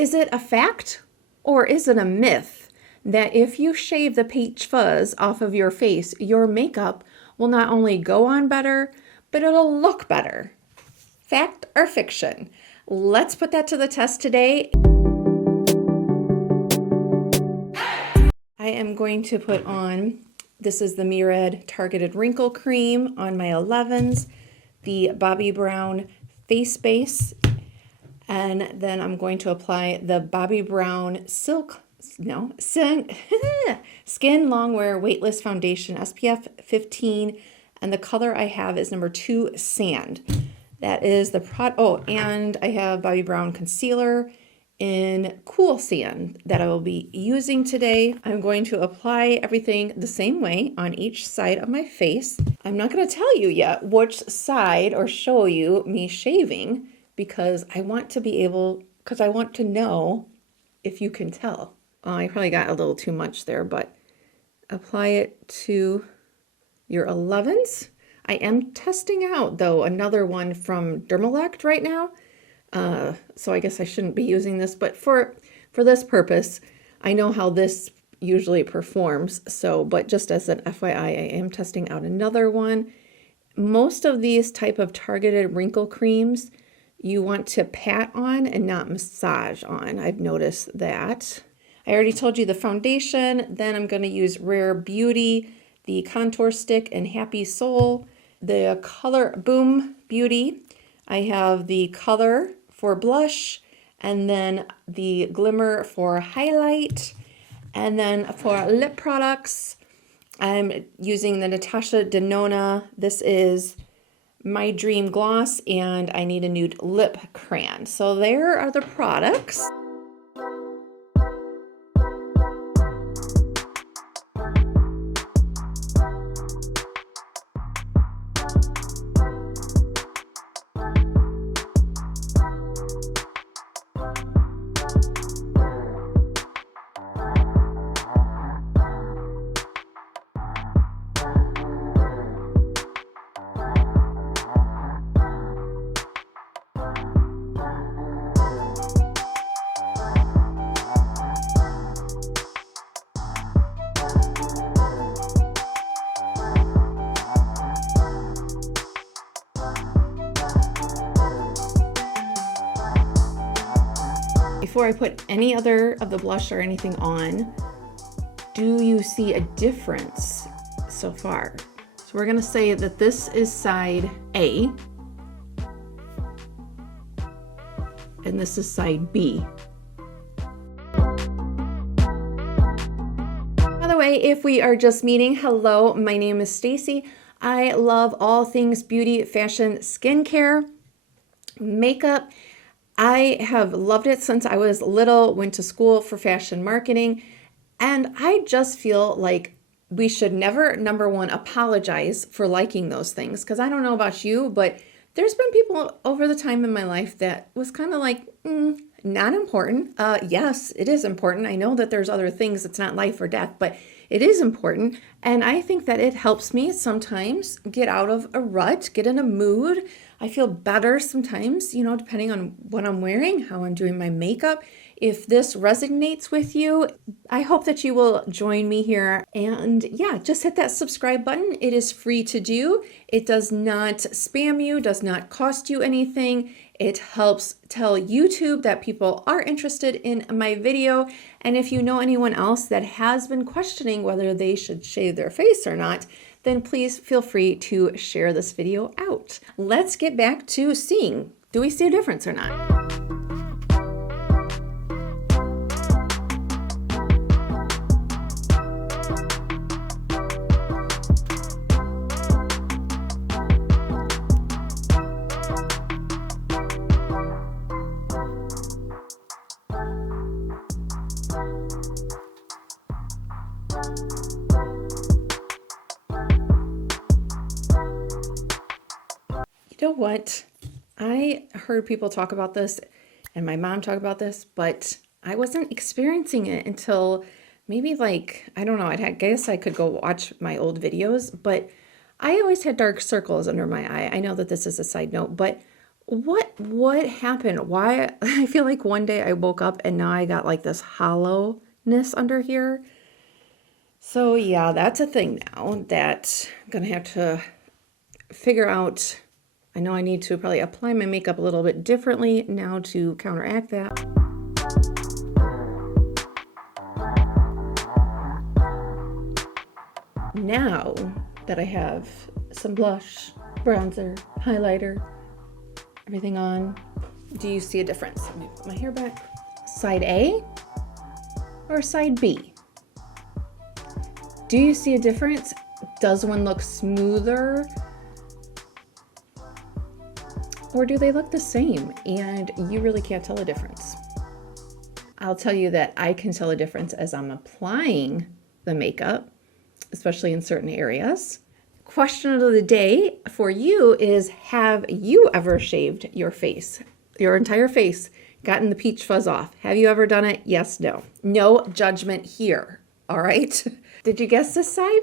Is it a fact or is it a myth that if you shave the peach fuzz off of your face, your makeup will not only go on better, but it'll look better? Fact or fiction? Let's put that to the test today. I am going to put on, this is the Murad Targeted Wrinkle Cream on my 11s, the Bobbi Brown Face Base, and then I'm going to apply the Bobbi Brown Skin Longwear Weightless Foundation SPF 15, and the color I have is number 2 Sand. That is the and I have Bobbi Brown Concealer in Cool Sand that I will be using today. I'm going to apply everything the same way on each side of my face. I'm not going to tell you yet which side or show you me shaving, because I want to know if you can tell. Oh, I probably got a little too much there, but apply it to your 11s. I am testing out, though, another one from Dermalect right now. So I guess I shouldn't be using this, but for this purpose, I know how this usually performs. So, but just as an FYI, I am testing out another one. Most of these type of targeted wrinkle creams, you want to pat on and not massage on. I've noticed that. I already told you the foundation. Then I'm going to use Rare Beauty, the contour stick, and Happy Soul. The color Boom Beauty. I have the color for blush, and then the glimmer for highlight. And then for lip products, I'm using the Natasha Denona. This is My Dream Gloss, and I need a nude lip crayon. So there are the products. Before I put any other of the blush or anything on, do you see a difference so far? So we're gonna say that this is side A, and this is side B. By the way, if we are just meeting, hello, my name is Stacy. I love all things beauty, fashion, skincare, makeup. I have loved it since I was little, went to school for fashion marketing, and I just feel like we should never, number one, apologize for liking those things, because I don't know about you, but there's been people over the time in my life that was kind of like, not important. Yes, it is important. I know that there's other things, it's not life or death, but it is important, and I think that it helps me sometimes get out of a rut, get in a mood. I feel better sometimes, you know, depending on what I'm wearing, how I'm doing my makeup. If this resonates with you, I hope that you will join me here. And yeah, just hit that subscribe button. It is free to do. It does not spam you, does not cost you anything. It helps tell YouTube that people are interested in my video. And if you know anyone else that has been questioning whether they should shave their face or not, then please feel free to share this video out. Let's get back to seeing, do we see a difference or not? You know what? I heard people talk about this and my mom talk about this, but I wasn't experiencing it until maybe like, I don't know, I guess I could go watch my old videos, but I always had dark circles under my eye. I know that this is a side note, but What happened? Why? I feel like one day I woke up and now I got like this hollowness under here. So yeah, that's a thing now that I'm gonna have to figure out. I know I need to probably apply my makeup a little bit differently now to counteract that. Now that I have some blush, bronzer, highlighter, everything on, do you see a difference? Let me put my hair back. Side A or side B? Do you see a difference? Does one look smoother? Or do they look the same and you really can't tell a difference? I'll tell you that I can tell a difference as I'm applying the makeup, especially in certain areas. Question of the day for you is, have you ever shaved your face, your entire face, gotten the peach fuzz off? Have you ever done it? Yes, no. No judgment here, all right? Did you guess this side?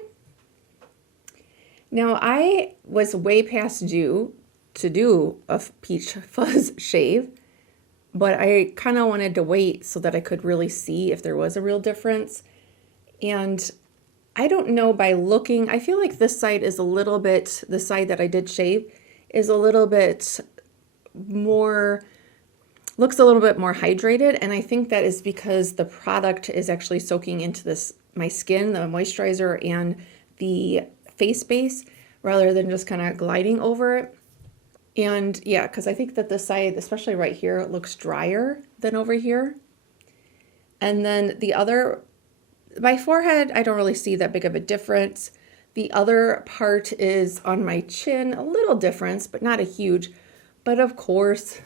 Now, I was way past due to do a peach fuzz shave, but I kind of wanted to wait so that I could really see if there was a real difference. And I don't know, by looking, I feel like this side is a little bit, the side that I did shave is a little bit more, looks a little bit more hydrated. And I think that is because the product is actually soaking into this, my skin, the moisturizer and the face base, rather than just kind of gliding over it. And yeah, because I think that this side, especially right here, looks drier than over here. And then the other, my forehead, I don't really see that big of a difference. The other part is on my chin, a little difference, but not a huge. But of course,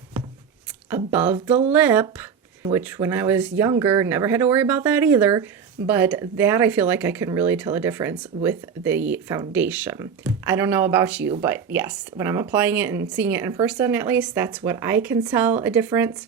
above the lip, which when I was younger, never had to worry about that either. But that I feel like I can really tell a difference with the foundation. I don't know about you, but yes, when I'm applying it and seeing it in person, at least, that's what I can tell a difference.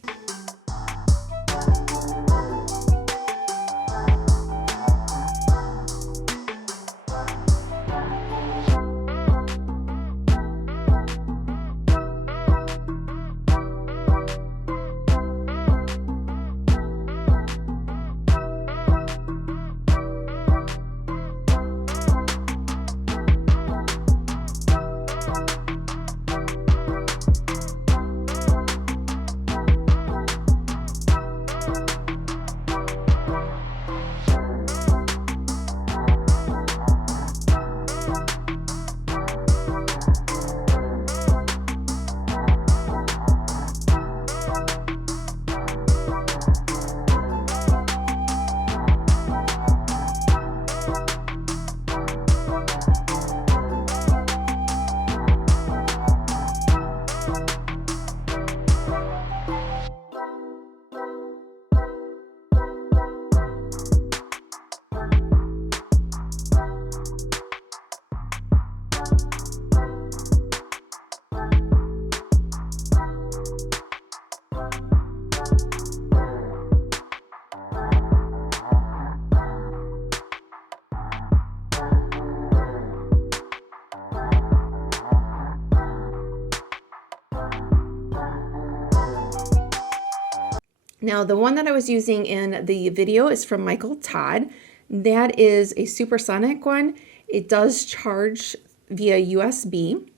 Now, the one that I was using in the video is from Todd. That is a supersonic one. It does charge via USB.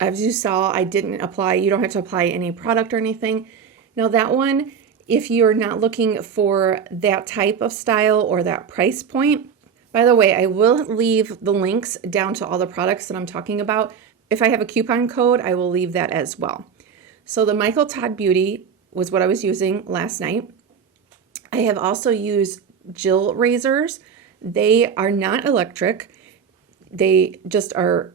As you saw, I didn't apply, you don't have to apply any product or anything. Now that one, if you're not looking for that type of style or that price point, by the way, I will leave the links down to all the products that I'm talking about. If I have a coupon code, I will leave that as well. So the Todd Beauty was what I was using last night. I have also used Jill razors. They are not electric. They just are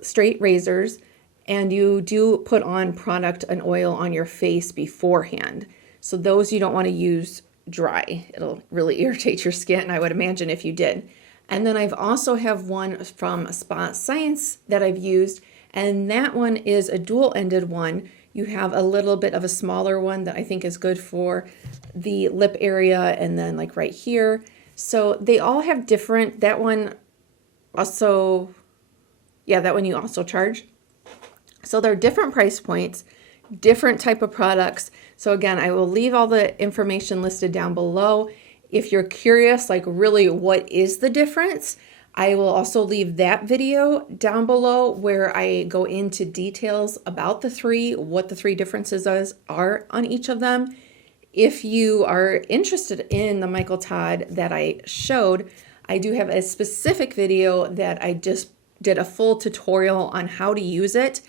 straight razors, and you do put on product and oil on your face beforehand. So those you don't want to use dry. It'll really irritate your skin, I would imagine, if you did. And then I've also have one from Spa Science that I've used, and that one is a dual-ended one. You have a little bit of a smaller one that I think is good for the lip area and then like right here. So they all have different, that one also, yeah, that one you also charge. So they're different price points, different type of products. So again, I will leave all the information listed down below. If you're curious, like really what is the difference, I will also leave that video down below where I go into details about the three, what the three differences are on each of them. If you are interested in the Michael Todd that I showed, I do have a specific video that I just did a full tutorial on how to use it.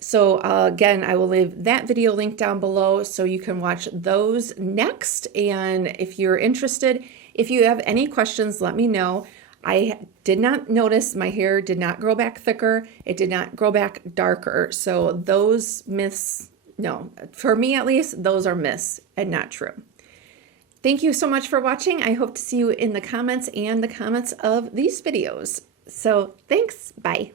So again, I will leave that video link down below so you can watch those next. And if you're interested, if you have any questions, let me know. I did not notice my hair did not grow back thicker. It did not grow back darker. So those myths, no, for me at least, those are myths and not true. Thank you so much for watching. I hope to see you in the comments and the comments of these videos. So thanks, bye.